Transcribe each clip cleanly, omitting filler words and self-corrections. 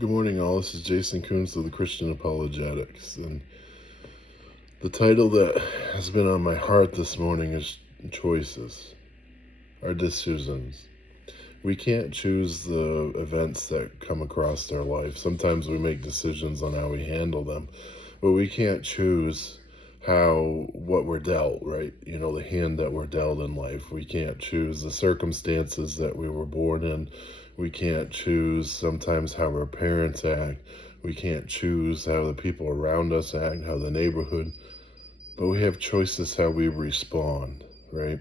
Good morning, all. This is Jason Coons of the Christian Apologetics. And the title that has been on my heart this morning is Choices, our decisions. We can't choose the events that come across our life. Sometimes we make decisions on how we handle them, but we can't choose what we're dealt, right? The hand that we're dealt in life. We can't choose the circumstances that we were born in. We can't choose sometimes how our parents act. We can't choose how the people around us act, how the neighborhood, but we have choices how we respond, right?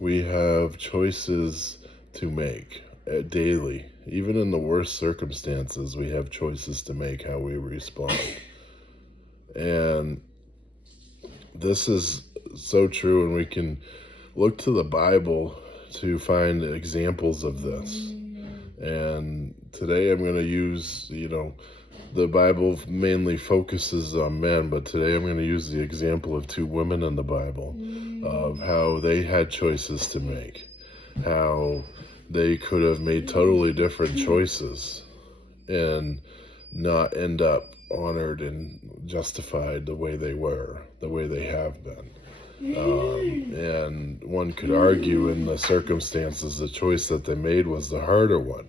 We have choices to make daily. Even in the worst circumstances, we have choices to make how we respond. And this is so true, and we can look to the Bible to find examples of this. And today I'm going to use, the Bible mainly focuses on men, but today I'm going to use the example of two women in the Bible, of how they had choices to make, how they could have made totally different choices and not end up honored and justified the way they were, the way they have been. And one could argue in the circumstances, the choice that they made was the harder one.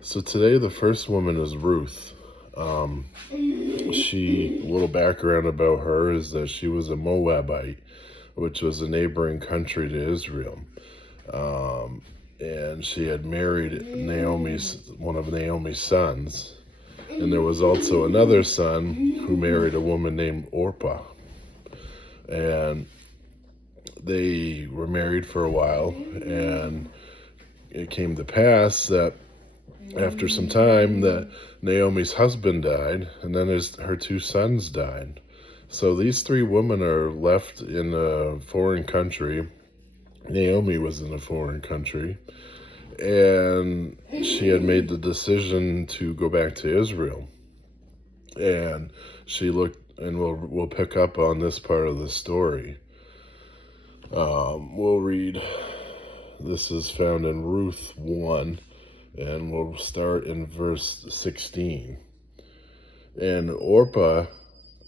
So today, the first woman is Ruth. A little background about her is that she was a Moabite, which was a neighboring country to Israel. And she had married one of Naomi's sons. And there was also another son who married a woman named Orpah. And they were married for a while, and it came to pass that after some time that Naomi's husband died, and then her two sons died. So these three women are left in a foreign country. Naomi was in a foreign country, and she had made the decision to go back to Israel. And she looked, and we'll pick up on this part of the story. We'll read, this is found in Ruth 1, and we'll start in verse 16. And Orpah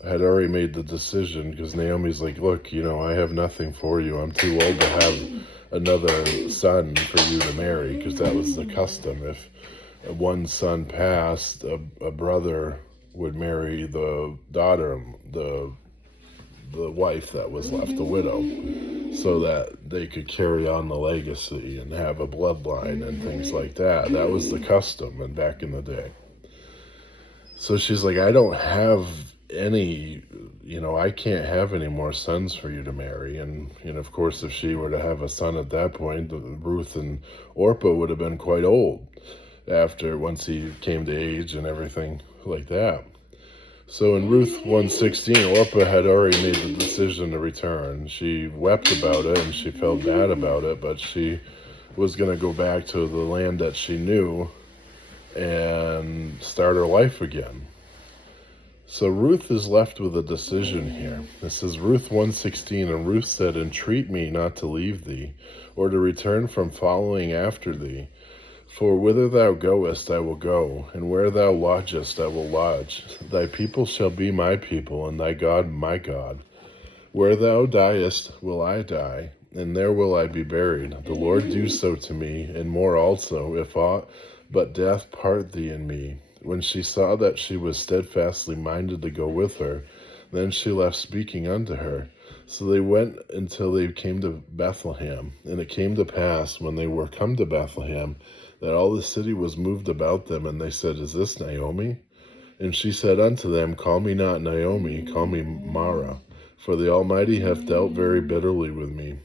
had already made the decision, because Naomi's like, look, I have nothing for you. I'm too old to have another son for you to marry, because that was the custom. If one son passed, a brother would marry the daughter, the wife that was left, the widow, so that they could carry on the legacy and have a bloodline and things like that. That was the custom and back in the day. So she's like, I don't have any, I can't have any more sons for you to marry. And, of course, if she were to have a son at that point, Ruth and Orpah would have been quite old once he came to age and everything like that. So in Ruth 1:16, Orpah had already made the decision to return. She wept about it and she felt bad about it, but she was going to go back to the land that she knew and start her life again. So Ruth is left with a decision here. This is Ruth 1:16, and Ruth said, entreat me not to leave thee, or to return from following after thee. For whither thou goest, I will go, and where thou lodgest, I will lodge. Thy people shall be my people, and thy God my God. Where thou diest will I die, and there will I be buried. The Lord do so to me, and more also, if aught but death part thee and me. When she saw that she was steadfastly minded to go with her, then she left speaking unto her. So they went until they came to Bethlehem. And it came to pass, when they were come to Bethlehem, that all the city was moved about them, and they said, is this Naomi? And she said unto them, call me not Naomi, call me Mara, for the Almighty hath dealt very bitterly with me.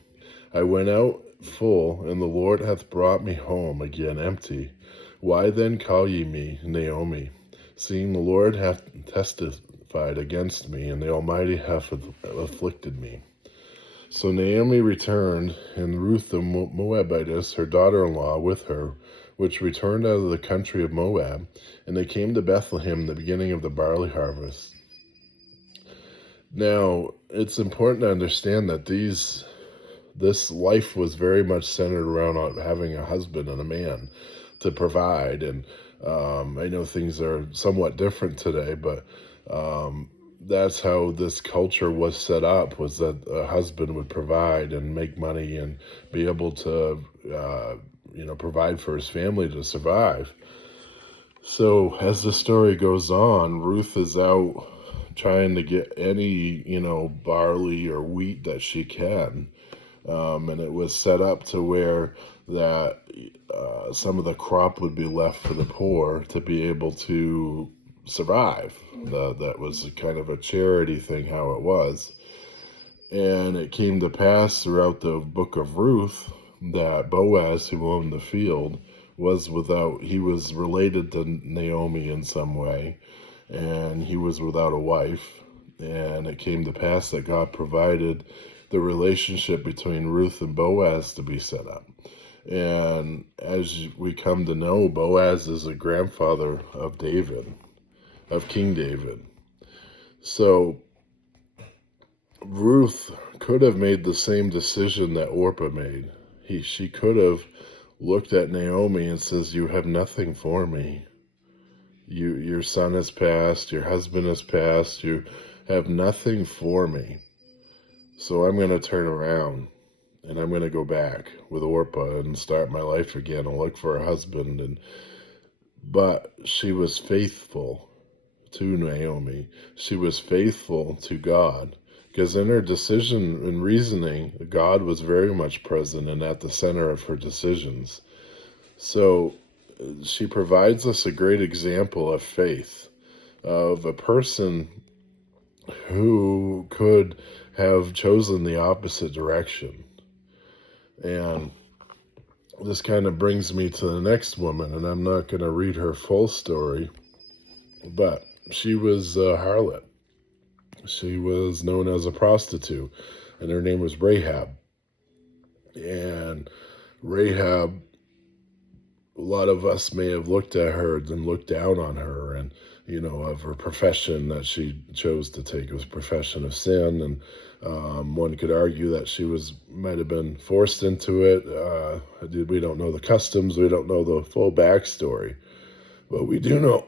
I went out full, and the Lord hath brought me home again empty. Why then call ye me Naomi, seeing the Lord hath testified against me, and the Almighty hath afflicted me? So Naomi returned, and Ruth the Moabitess, her daughter-in-law, with her, which returned out of the country of Moab, and they came to Bethlehem in the beginning of the barley harvest. Now, it's important to understand that this life was very much centered around having a husband and a man to provide, and I know things are somewhat different today, but that's how this culture was set up, was that a husband would provide and make money and be able to, provide for his family to survive. So as the story goes on, Ruth is out trying to get any, barley or wheat that she can. And it was set up to where that some of the crop would be left for the poor to be able to survive. That was kind of a charity thing, how it was. And it came to pass throughout the book of Ruth that Boaz, who owned the field, he was related to Naomi in some way, and he was without a wife. And it came to pass that God provided the relationship between Ruth and Boaz to be set up. And as we come to know, Boaz is a grandfather of David, of King David. So Ruth could have made the same decision that Orpah made. She could have looked at Naomi and says, "You have nothing for me. Your son has passed, your husband has passed, you have nothing for me. So I'm going to turn around and I'm going to go back with Orpah and start my life again and look for a husband." But she was faithful to Naomi. She was faithful to God. Because in her decision and reasoning, God was very much present and at the center of her decisions. So she provides us a great example of faith, of a person who could have chosen the opposite direction. And this kind of brings me to the next woman, and I'm not going to read her full story, but she was a harlot. She was known as a prostitute, and her name was Rahab. And Rahab, a lot of us may have looked at her and looked down on her, and of her profession that she chose to take. It was a profession of sin, and one could argue that she might have been forced into it. We don't know the customs, we don't know the full backstory, but we do know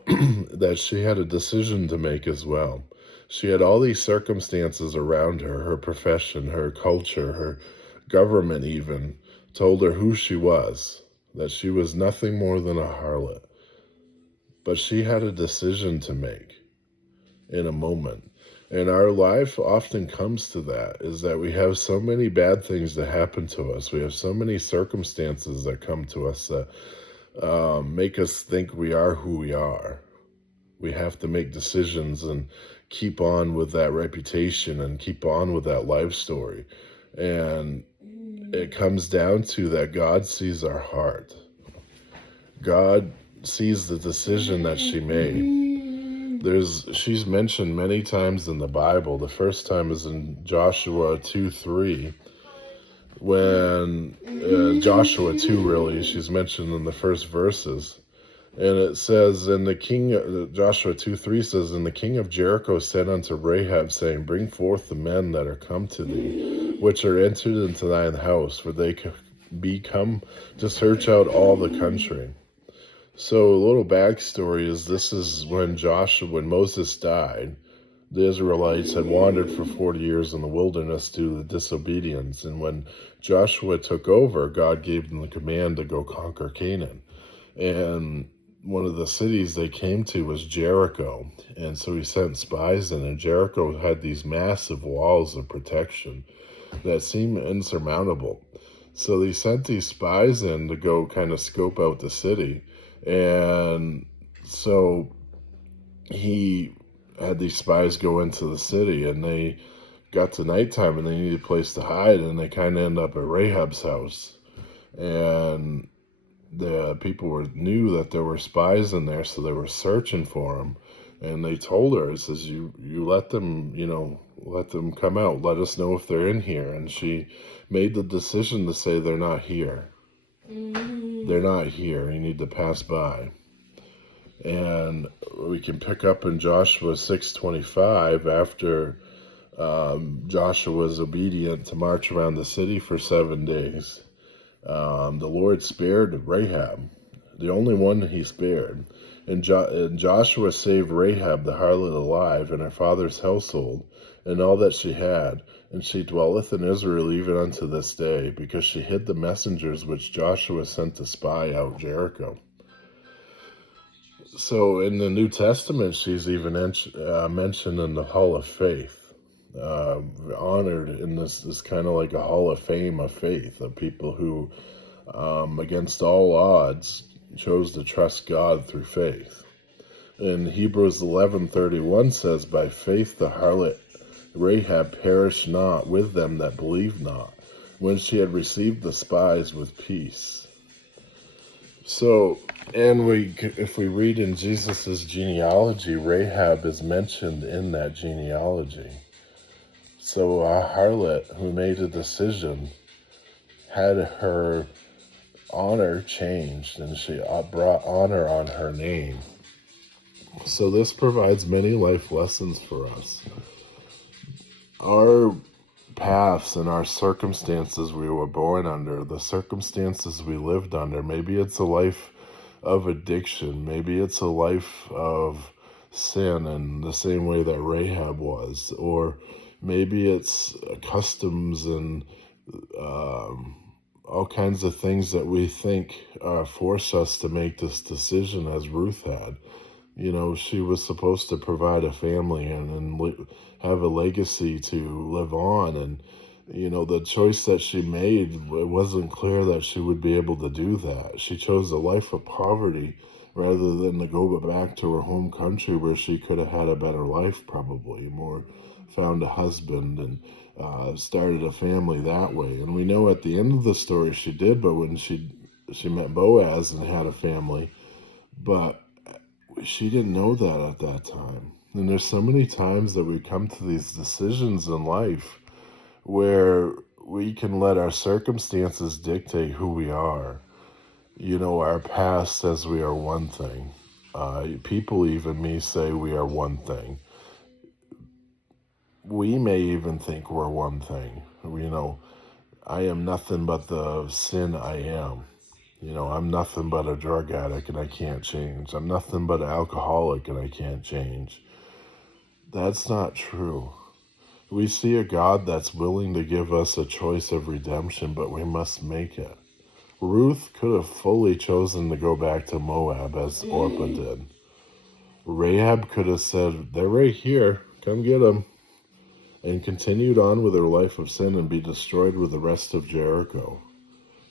that she had a decision to make as well. She had all these circumstances around her, her profession, her culture, her government even told her who she was, that she was nothing more than a harlot. But she had a decision to make in a moment. And our life often comes to that, is that we have so many bad things that happen to us. We have so many circumstances that come to us that make us think we are who we are. We have to make decisions and keep on with that reputation and keep on with that life story. And it comes down to that God sees our heart. God sees the decision that she made. She's mentioned many times in the Bible. The first time is in Joshua 2:3. When Joshua 2, really, she's mentioned in the first verses. And it says, Joshua 2:3 says, "And the king of Jericho said unto Rahab, saying, Bring forth the men that are come to thee, which are entered into thine house, for they be come to search out all the country." So a little backstory is, this is when Moses died, the Israelites had wandered for 40 years in the wilderness due to disobedience. And when Joshua took over, God gave them the command to go conquer Canaan. And one of the cities they came to was Jericho. And so he sent spies in, and Jericho had these massive walls of protection that seemed insurmountable. So they sent these spies in to go kind of scope out the city. And so he had these spies go into the city, and they got to nighttime and they needed a place to hide, and they kind of end up at Rahab's house. And the people knew that there were spies in there, so they were searching for them. And they told her, it says, you let them, let them come out. Let us know if they're in here. And she made the decision to say, they're not here. They're not here. You need to pass by. And we can pick up in Joshua 6:25, after Joshua was obedient to march around the city for 7 days. The Lord spared Rahab. the only one he spared. And Joshua saved Rahab the harlot alive, and her father's household, and all that she had. And she dwelleth in Israel even unto this day, because she hid the messengers which Joshua sent to spy out Jericho. So in the New Testament, she's even mentioned in the Hall of Faith, honored in this kind of like a Hall of Fame of faith, of people who, against all odds, chose to trust God through faith. And Hebrews 11:31 says, by faith the harlot Rahab perished not with them that believed not, when she had received the spies with peace. So, and if we read in Jesus's genealogy, Rahab is mentioned in that genealogy. So a harlot who made a decision had her honor changed, and she brought honor on her name. So this provides many life lessons for us. Our paths and our circumstances we were born under, the circumstances we lived under, maybe it's a life of addiction, maybe it's a life of sin in the same way that Rahab was, or maybe it's customs and all kinds of things that we think force us to make this decision, as Ruth had. You know, she was supposed to provide a family and have a legacy to live on. And, you know, the choice that she made, it wasn't clear that she would be able to do that. She chose a life of poverty rather than to go back to her home country where she could have had a better life, probably, found a husband and started a family that way. And we know at the end of the story she did, but when she met Boaz and had a family, but she didn't know that at that time. And there's so many times that we come to these decisions in life where we can let our circumstances dictate who we are. You know, our past says we are one thing. People, even me, say we are one thing. We may even think we're one thing. You know, I am nothing but the sin I am. You know, I'm nothing but a drug addict and I can't change. I'm nothing but an alcoholic and I can't change. That's not true. We see a God that's willing to give us a choice of redemption, but we must make it. Ruth could have fully chosen to go back to Moab as Orpah did. Rahab could have said, they're right here, come get them, and continued on with her life of sin and be destroyed with the rest of Jericho.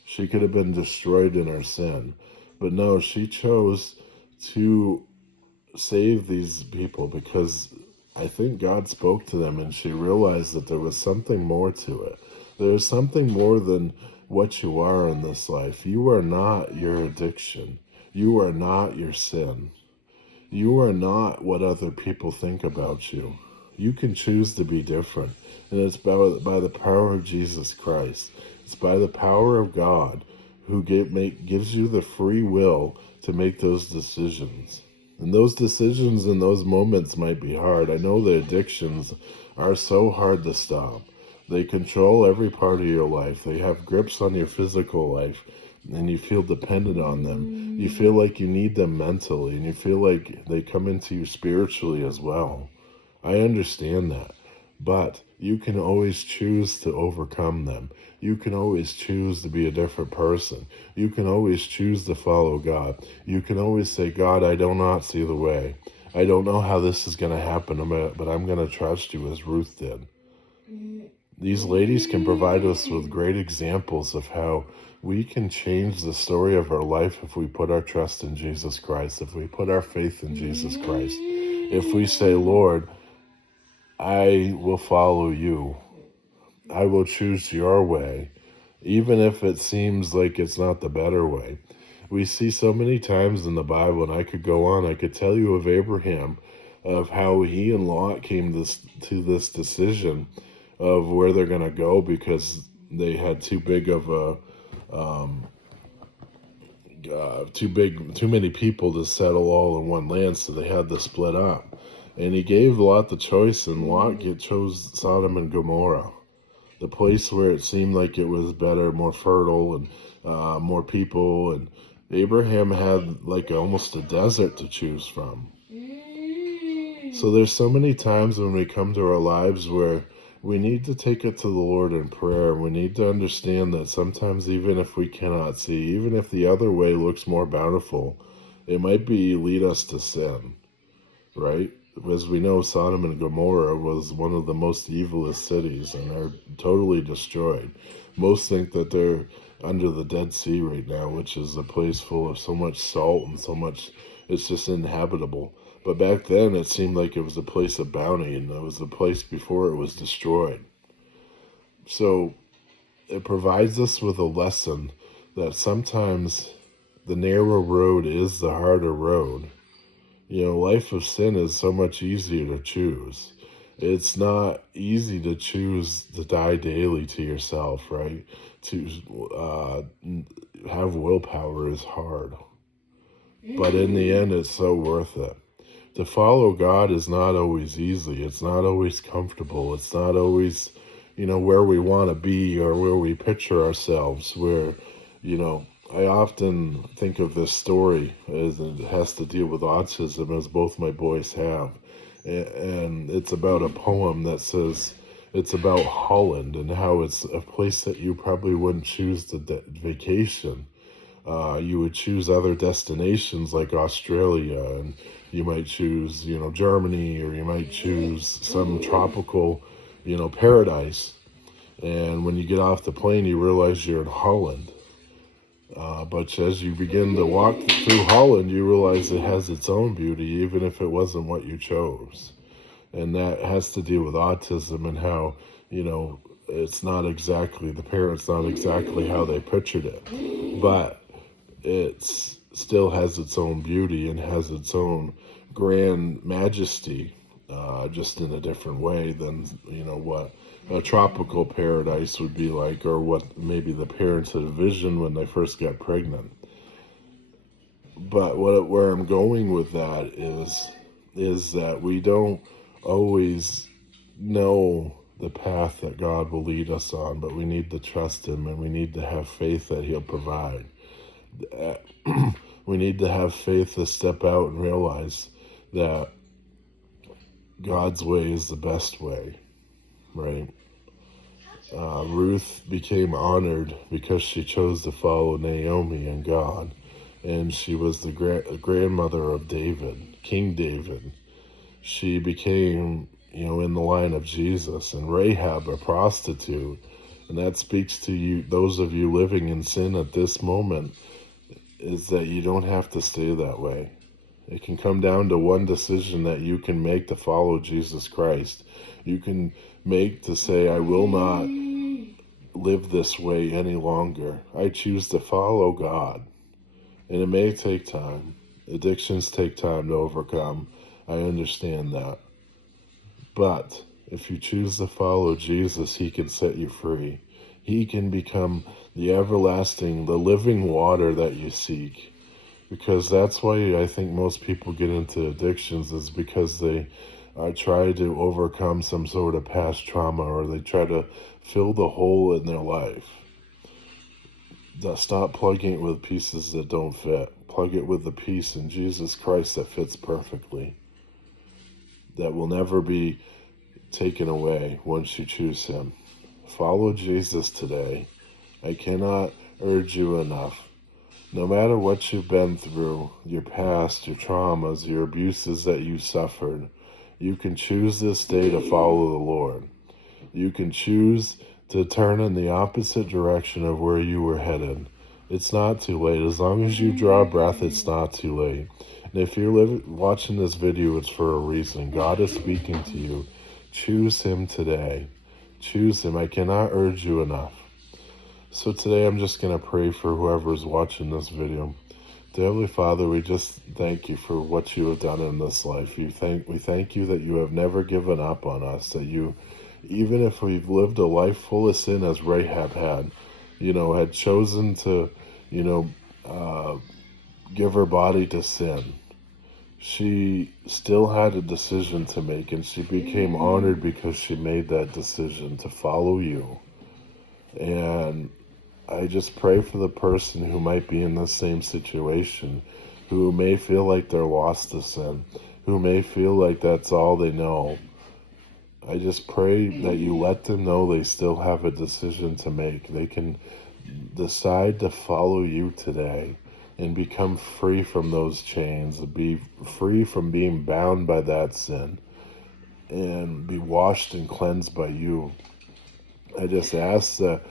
She could have been destroyed in her sin. But no, she chose to save these people because I think God spoke to them and she realized that there was something more to it. There's something more than what you are in this life. You are not your addiction. You are not your sin. You are not what other people think about you. You can choose to be different. And it's by the power of Jesus Christ. It's by the power of God who gives you the free will to make those decisions. And those decisions in those moments might be hard. I know the addictions are so hard to stop. They control every part of your life. They have grips on your physical life, and you feel dependent on them. You feel like you need them mentally, and you feel like they come into you spiritually as well. I understand that. But you can always choose to overcome them. You can always choose to be a different person. You can always choose to follow God. You can always say, God, I do not see the way. I don't know how this is going to happen, but I'm going to trust you, as Ruth did. These ladies can provide us with great examples of how we can change the story of our life if we put our trust in Jesus Christ, if we put our faith in Jesus Christ. If we say, Lord, I will follow you. I will choose your way, even if it seems like it's not the better way. We see so many times in the Bible, and I could go on, I could tell you of Abraham, of how he and Lot came to this decision of where they're going to go because they had too many people to settle all in one land, so they had to split up. And he gave Lot the choice, and Lot chose Sodom and Gomorrah, the place where it seemed like it was better, more fertile, and more people, and Abraham had like almost a desert to choose from. So there's so many times when we come to our lives where we need to take it to the Lord in prayer. We need to understand that sometimes even if we cannot see, even if the other way looks more bountiful, it might be lead us to sin, right? As we know, Sodom and Gomorrah was one of the most evilest cities and are totally destroyed. Most think that they're under the Dead Sea right now, which is a place full of so much salt and so much, it's just inhabitable. But back then, it seemed like it was a place of bounty, and it was the place before it was destroyed. So it provides us with a lesson that sometimes the narrow road is the harder road. Life of sin is so much easier to choose. It's not easy to choose to die daily to yourself, right? To have willpower is hard. But in the end, it's so worth it. To follow God is not always easy. It's not always comfortable. It's not always, where we want to be or where we picture ourselves. I often think of this story as it has to deal with autism, as both my boys have. And it's about a poem that says it's about Holland and how it's a place that you probably wouldn't choose to vacation. You would choose other destinations like Australia, and you might choose, Germany, or you might choose some tropical, paradise. And when you get off the plane, you realize you're in Holland. But as you begin to walk through Holland, you realize it has its own beauty, even if it wasn't what you chose. And that has to deal with autism and how, it's not exactly, the parents not exactly how they pictured it. But it still has its own beauty and has its own grand majesty, just in a different way than, what a tropical paradise would be like, or what maybe the parents had envisioned when they first got pregnant. But where I'm going with that is that we don't always know the path that God will lead us on, but we need to trust Him, and we need to have faith that He'll provide. We need to have faith to step out and realize that God's way is the best way, right? Ruth became honored because she chose to follow Naomi and God, and she was the grandmother of David, King David. She became, in the line of Jesus. And Rahab, a prostitute, and that speaks to you, those of you living in sin at this moment, is that you don't have to stay that way. It can come down to one decision that you can make to follow Jesus Christ. You can make to say, I will not live this way any longer. I choose to follow God. And it may take time. Addictions take time to overcome. I understand that. But if you choose to follow Jesus, He can set you free. He can become the everlasting, the living water that you seek. Because that's why I think most people get into addictions, is because they try to overcome some sort of past trauma, or they try to fill the hole in their life. Stop plugging it with pieces that don't fit. Plug it with the piece in Jesus Christ that fits perfectly, that will never be taken away once you choose Him. Follow Jesus today. I cannot urge you enough. No matter what you've been through, your past, your traumas, your abuses that you suffered, you can choose this day to follow the Lord. You can choose to turn in the opposite direction of where you were headed. It's not too late. As long as you draw breath, it's not too late. And if you're watching this video, it's for a reason. God is speaking to you. Choose Him today. Choose Him. I cannot urge you enough. So today I'm just going to pray for whoever's watching this video. Dear Heavenly Father, we just thank You for what You have done in this life. We thank You that You have never given up on us, that You, even if we've lived a life full of sin as Rahab had chosen to, give her body to sin, she still had a decision to make, and she became honored because she made that decision to follow You. And I just pray for the person who might be in the same situation, who may feel like they're lost to sin, who may feel like that's all they know. I just pray that you let them know they still have a decision to make. They can decide to follow you today and become free from those chains, be free from being bound by that sin, and be washed and cleansed by you. I just ask that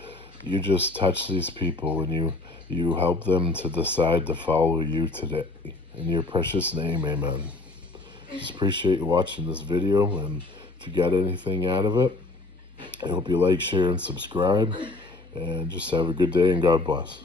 you just touch these people and you help them to decide to follow you today. In your precious name, amen. Just appreciate you watching this video, and if you got anything out of it, I hope you like, share, and subscribe. And just have a good day, and God bless.